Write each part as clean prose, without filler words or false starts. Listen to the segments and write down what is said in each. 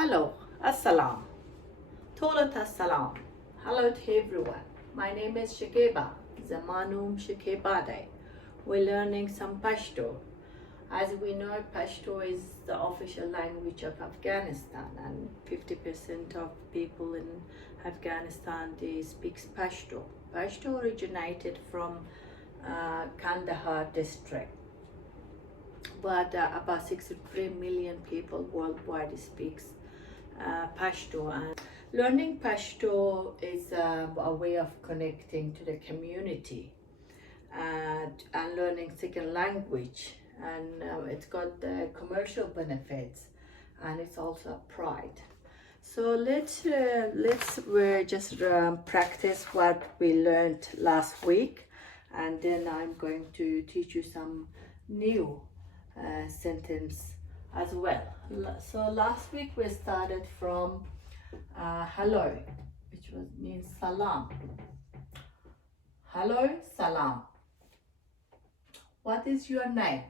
Hello, Assalam. Tolat Assalam. Hello to everyone. My name is Shekiba. Zamanum Shekibade. We're learning some Pashto. As we know, Pashto is the official language of Afghanistan, and 50% of people in Afghanistan they speak Pashto. Pashto originated from Kandahar district, but about 63 million people worldwide speaks Pashto. And learning Pashto is a way of connecting to the community and learning second language, and it's got the commercial benefits, and it's also a pride. So let's just practice what we learned last week, and then I'm going to teach you some new sentence as well. So last week we started from hello, which means salam. Hello, salam. What is your name?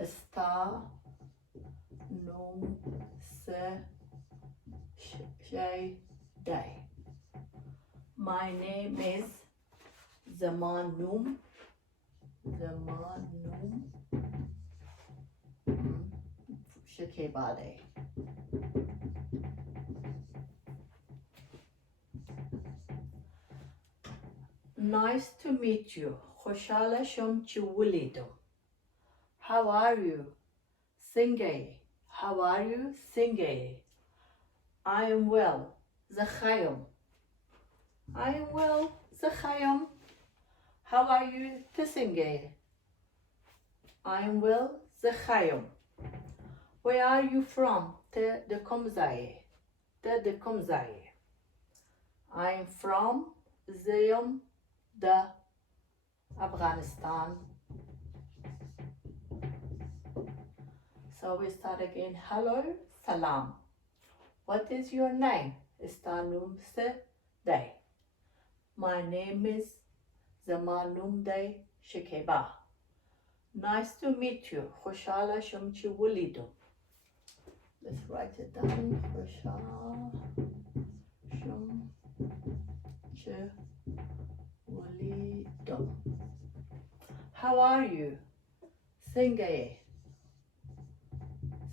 Sta num se shay day. My name is Zamanum Shekibade. Nice to meet you. Khoshala shom chiwulido. How are you? Singay. How are you? Singay. I am well. Zakhayom. I am well. Zakhayom. How are you? Tisingay. I am well. Zakhayom. Where are you from? Te de Komzaye. Te de Komzaye. I am from Zayom de Afghanistan. So we start again. Hello, salam. What is your name? Istanum se day. My name is Zamanum day Shekiba. Nice to meet you. Khoshala shumchi wulido. Let's write it down. Khoshala shumchi wulido. How are you? Singay.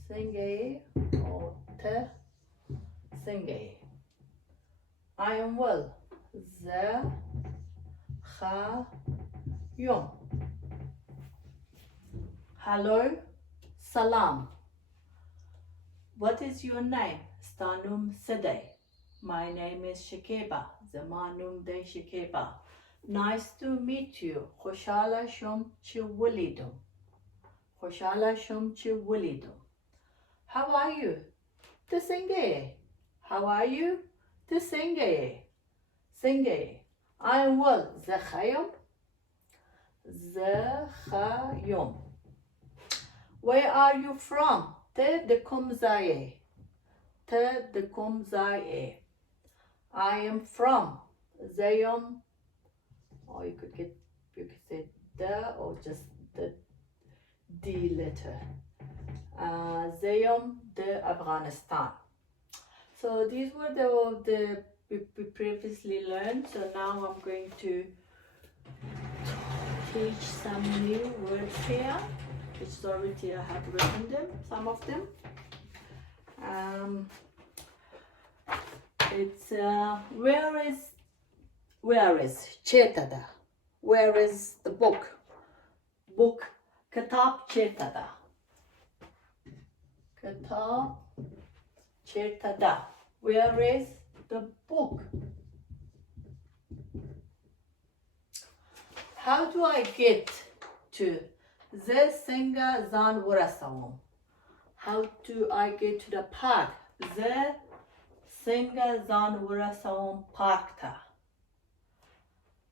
Singay or te singay. I am well. Zakhayom. Hello, salam. What is your name? Stanum Sedeh. My name is Shekiba. Zamanum de Shekiba. Nice to meet you. Khoshala shom chiwulido. Khoshala shom chiwulido. How are you? Tisingay. How are you? Tisingay. Singay. I am well. Zakhayom. Zakhayom. Where are you from? Te de Komzaye. Te de Komzaye. I am from Zayom. Or you could say the or just the D letter. Zayom de Afghanistan. So these were the we previously learned. So now I'm going to teach some new words here, which is already I have written them, some of them. It's where is Chetada? Where is the book? Book Kitab Chetada. Kitab Chetada. Where is the book? How do I get to the Singa Zan Wurasawam? How do I get to the park? The Singa Zan Wurasawam Park ta.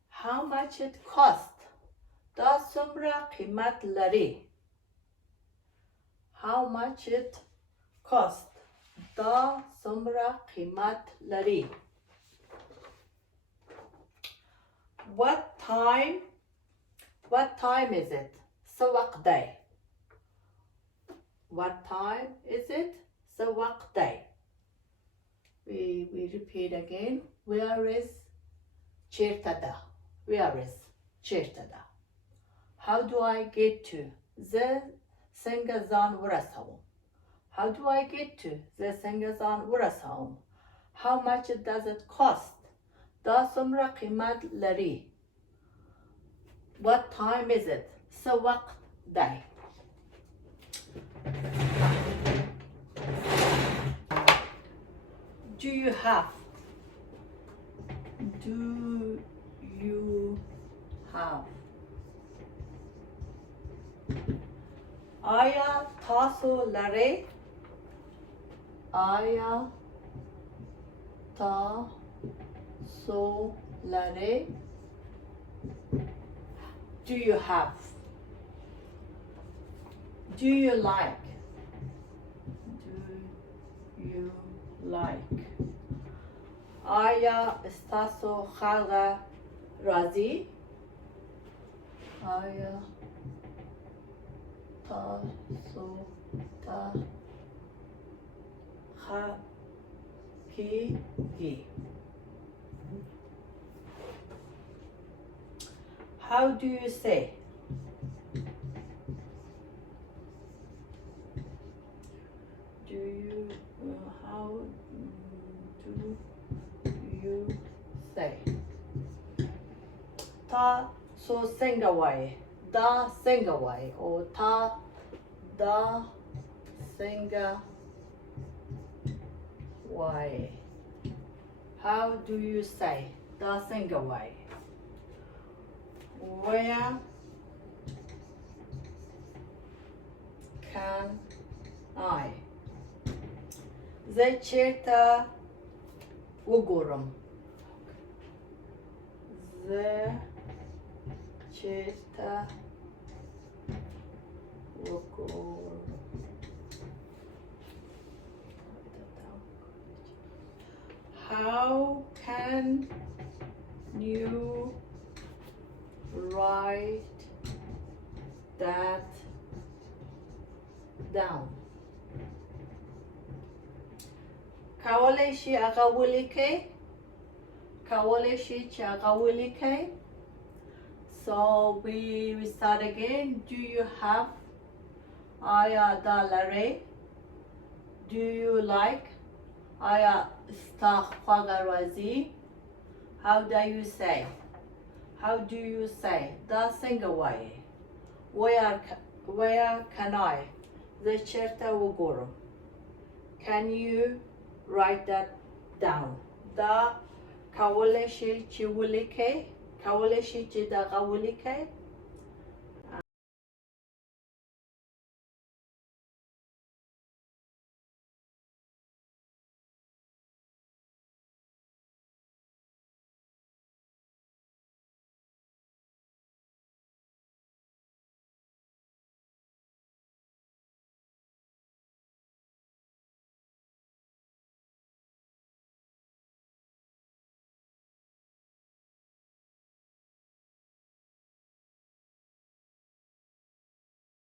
How much it cost? Da sumra qimat lari. How much it cost? Da sumra qimat lari. What time is it? Sawaq day. What time is it? Sawaq day. we repeat again. Where is چرتدا? Where is چرتدا? How do I get to the سنگزان ورسهم? How do I get to the سنگزان ورسهم? How much does it cost? دا څومره قیمت لري؟ What time is it? څه وخت دی؟ Do you have? Do you have? آیا تاسو لرئ؟ آیا تاسو لرئ؟ Do you have? Do you like? Do you like? آیا استاسو خلق راضی؟ آیا تاسو خلقی؟ How do you say? Do you how do you say? Ta so sing away. Da sing away or ta da sing away. How do you say? Da sing away. Where can I? زه چیرته وګورم؟ زه چیرته وګورم؟ How can you write that down? کولی شي هغه ولیکئ؟ کولی شي چې هغه ولیکئ؟ So we start again. Do you have? آیا دا لرئ؟ Do you like? آیا ستا خوږه راځي؟ How do you say? How do you say? دا څنګه وایي؟ Where can I? زه چیرته وګورم؟ Can you write that down? دا کولی شي چې ولیکئ؟ کولی شي چې دغه ولیکئ؟